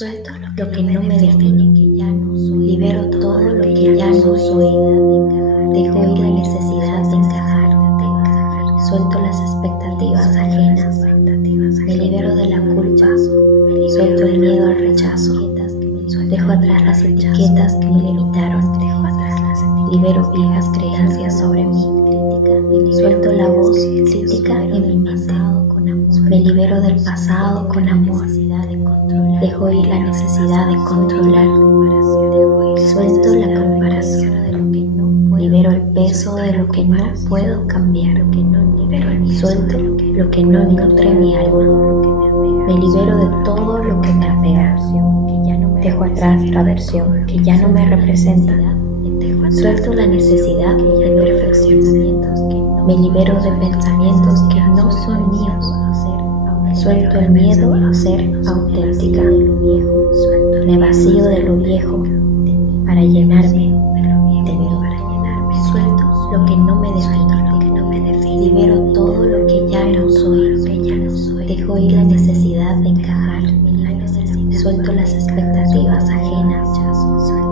Suelto lo que no me define. Libero todo lo que ya no soy. Dejo ir la necesidad de encajar. Suelto las expectativas ajenas. Me libero de la culpa. Suelto el miedo al rechazo. Dejo atrás las etiquetas que me limitaron. Libero viejas creencias sobre mí. Suelto la voz crítica en mi mente. Me libero del pasado con amor. Dejo ir la necesidad de controlar. Suelto la comparación. Libero el peso de lo que no puedo cambiar. Suelto lo que no nutre mi alma. Me libero de todo lo que me apega. Dejo atrás la versión que ya no me representa. Suelto la necesidad de perfección. Me libero de pensamientos que no son míos. Suelto el miedo a ser auténtica. Me vacío de lo viejo para llenarme de mí. Suelto lo que no me define. Libero todo lo que ya no soy. Dejo ir la necesidad de encajar. Suelto las expectativas ajenas.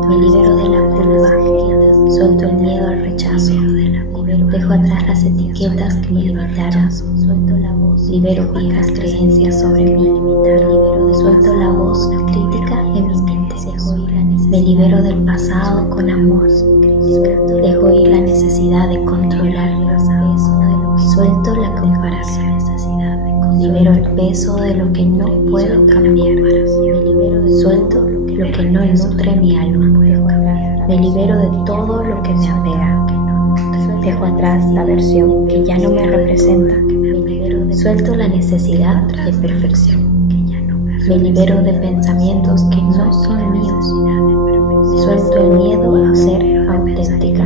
Me libero de la culpa. Suelto el miedo al rechazo. Dejo atrás las etiquetas que me limitaron. Libero viejas creencias sobre mí. Suelto la voz crítica en mi mente. Me libero del pasado con amor. Dejo ir la necesidad de controlar. Suelto la comparación. Libero el peso de lo que no puedo cambiar. Suelto lo que no nutre mi alma. Me libero de todo lo que me apega. Dejo atrás la versión que ya no me representa. Suelto la necesidad de perfección. Me libero de pensamientos que no son míos. Suelto el miedo a ser auténtica.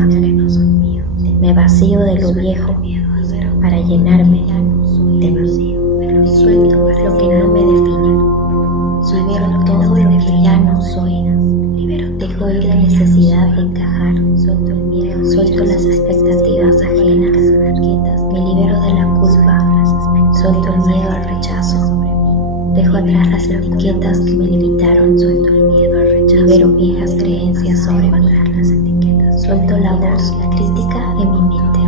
Me vacío de lo viejo para llenarme de mí. Suelto lo que no me define. Libero todo lo que ya no soy. Dejo ir la necesidad de encajar. Suelto las expectativas ajenas. Me libero de la culpa. Suelto el miedo al rechazo. Dejo atrás las etiquetas que me limitaron. Libero viejas creencias sobre mí. Suelto la voz crítica en mi mente.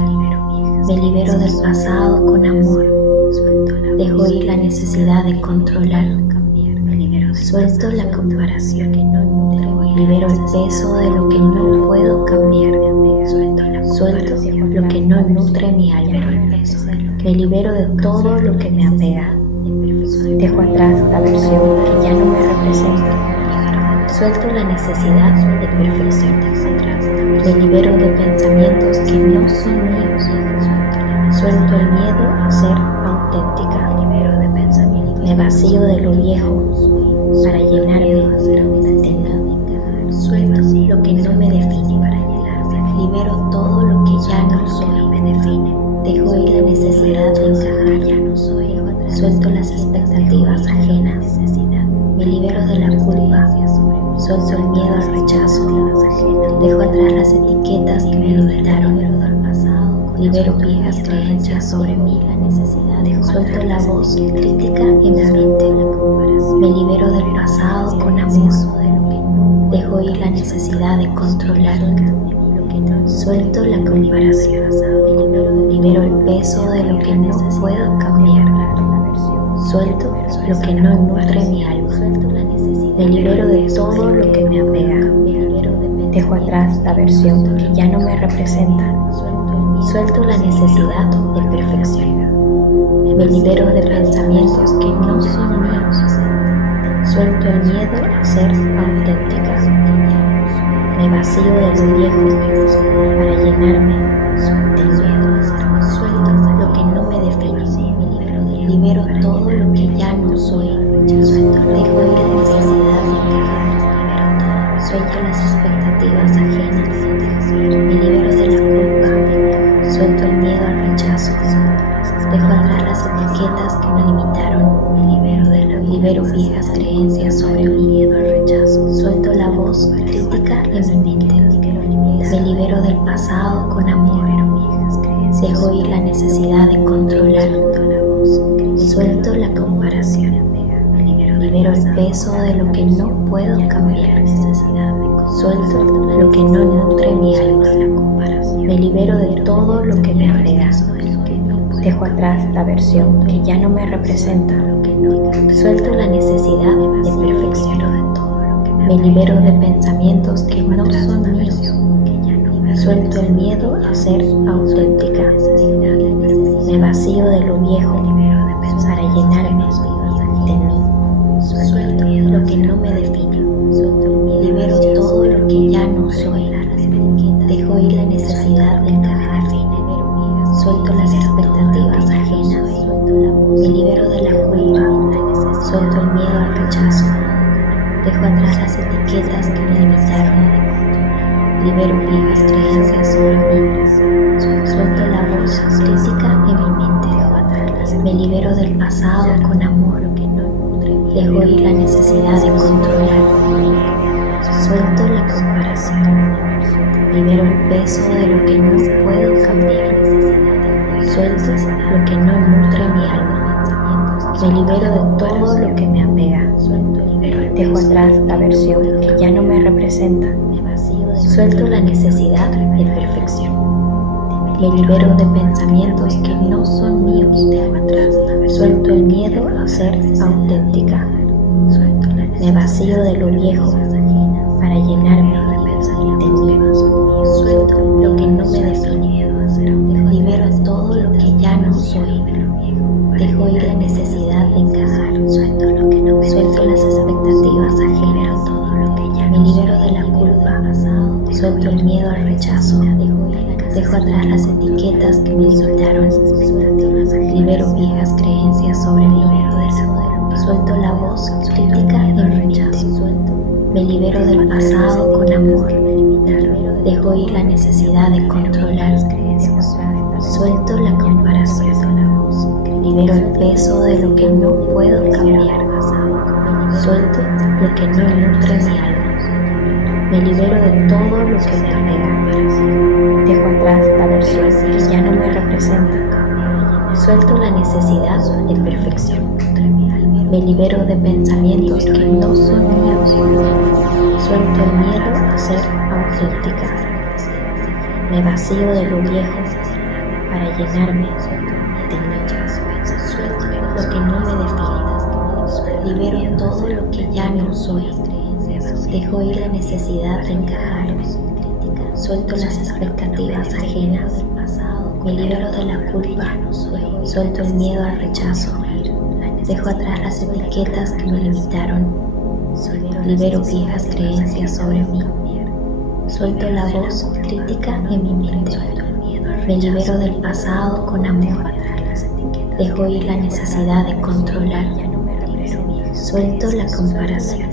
Me libero del pasado con amor. Dejo ir la necesidad de controlar. Suelto la comparación. Libero el peso de lo que no puedo cambiar. Suelto lo que no nutre mi alma. Me libero de todo lo que me apega. Dejo atrás la versión que ya no me representa. Suelto la necesidad de perfección. Me libero de pensamientos que no son míos. Suelto el miedo a ser auténtica. Me vacío de lo viejo para llenarme de mí. Suelto lo que no me define. Libero todo lo que ya no soy. Dejo ir la necesidad de encajar. Suelto las expectativas ajenas. Me libero de la culpa. Suelto el miedo al rechazo. Dejo atrás las etiquetas que me limitaron. Libero viejas creencias sobre mí. Suelto la voz crítica en mi mente. Me libero del pasado con amor. Dejo ir la necesidad de controlar. Suelto la comparación. Libero el peso de lo que no puedo cambiar. Suelto lo que no nutre mi alma. Me libero de todo lo que me apega. Dejo atrás la versión que ya no me representa. Suelto la necesidad de perfección. Me libero de pensamientos que no son míos. Suelto el miedo a ser auténtica. Me vacío de lo viejo para llenarme de miedo. Suelto lo que no me define. Libero todo lo que ya no soy. Dejo ir la necesidad de encajar. Suelto las expectativas ajenas. Me libero de la culpa. Suelto el miedo al rechazo. Dejo atrás las etiquetas que me limitaron. Libero viejas creencias sobre mí. Suelto la voz crítica en mi mente. Me libero del pasado con amor. Dejo ir la necesidad de controlar. Suelto la comparación. libero el peso de lo que no puedo cambiar. Suelto lo que no nutre mi alma. Me libero de todo lo que me apega. Dejo atrás la versión que ya no me representa. Suelto la necesidad de perfección. Me libero de pensamientos que no son míos. Suelto el miedo a ser auténtica. Me vacío de lo viejo para llenarme de mí. Suelto lo que no me define. Libero todo lo que ya no soy. Dejo ir la necesidad de encajar. Suelto las expectativas ajenas. Me libero de la culpa. Suelto el miedo al rechazo. Dejo atrás las etiquetas que me limitaron. Libero viejas creencias sobre mí. Suelto la voz crítica en mi mente. Me libero del pasado con amor. Dejo ir la necesidad de controlar. Suelto la comparación. Libero el peso de lo que no puedo cambiar. Suelto lo que no nutre mi alma. Me libero de todo lo que me apega. Dejo atrás la versión que ya no me representa. Suelto la necesidad de perfección. Me libero de pensamientos que no son míos. Suelto el miedo a ser auténtica. Me vacío de lo viejo para llenarme de mí. Suelto lo que no me define. Libero todo lo que ya no soy. Dejo ir la necesidad de encajar. Suelto las expectativas ajenas. Me libero de la culpa. Suelto el miedo al rechazo. Dejo atrás las etiquetas que me limitaron. Libero viejas creencias sobre mí. Suelto la voz crítica en mi mente. Me libero del pasado con amor. Dejo ir la necesidad de controlar. Suelto la comparación. Libero el peso de lo que no puedo cambiar. Suelto lo que no nutre mi alma. Me libero de todo lo que me apega. Dejo atrás la versión que ya no me representa. Suelto la necesidad de perfección. Me libero de pensamientos que no son míos. Suelto el miedo a ser auténtica. Me vacío de lo viejo para llenarme de mí. Suelto lo que no me define. Libero todo lo que ya no soy. Dejo ir la necesidad de encajar. Suelto las expectativas ajenas. Me libero de la culpa. Suelto el miedo al rechazo. Dejo atrás las etiquetas que me limitaron. Libero viejas creencias sobre mí. Suelto la voz crítica en mi mente. Me libero del pasado con amor. Dejo ir la necesidad de controlar. Suelto la comparación.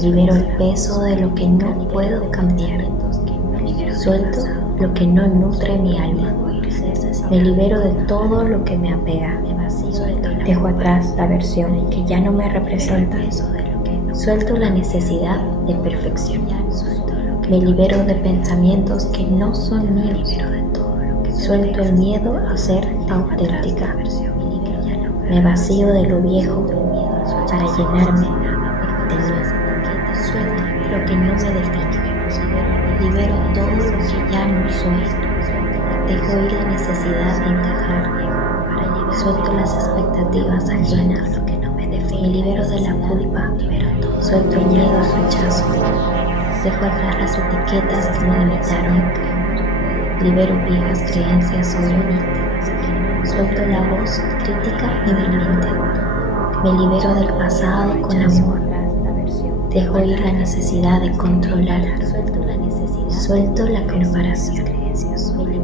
Libero el peso de lo que no puedo cambiar. Suelto lo que no nutre mi alma. Me libero de todo lo que me apega. Dejo atrás la versión que ya no me representa. Suelto la necesidad de perfección. Me libero de pensamientos que no son míos. Suelto el miedo a ser auténtica. Me vacío de lo viejo para llenarme de mí. Suelto lo que no me define. Libero todo lo que ya no soy. Dejo ir la necesidad de encajar. Suelto las expectativas ajenas. Me libero de la culpa. Suelto el miedo al rechazo. Dejo atrás las etiquetas que me limitaron. Libero viejas creencias sobre mí. Suelto la voz crítica en mi mente. Me libero del pasado con amor. Dejo ir la necesidad de controlar. Suelto la comparación.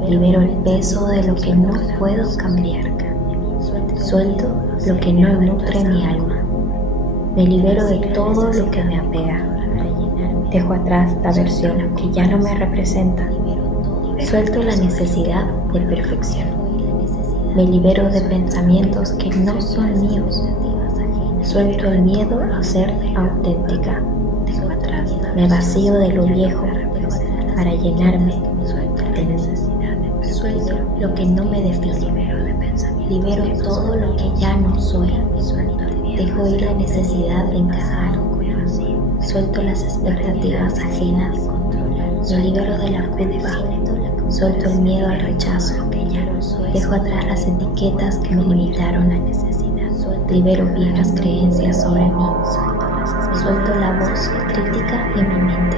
Libero el peso de lo que no puedo cambiar. Suelto lo que no nutre mi alma. Me libero de todo lo que me apega. Dejo atrás la versión que ya no me representa. Suelto la necesidad de perfección. Me libero de pensamientos que no son míos. Suelto el miedo a ser auténtica. Me vacío de lo viejo para llenarme de mí. Suelto lo que no me define. Libero todo lo que ya no soy. Dejo ir la necesidad de encajar. Suelto las expectativas ajenas. Me libero de la culpa. Suelto el miedo al rechazo. Dejo atrás las etiquetas que me limitaron. Libero viejas creencias sobre mí. Suelto la voz crítica en mi mente.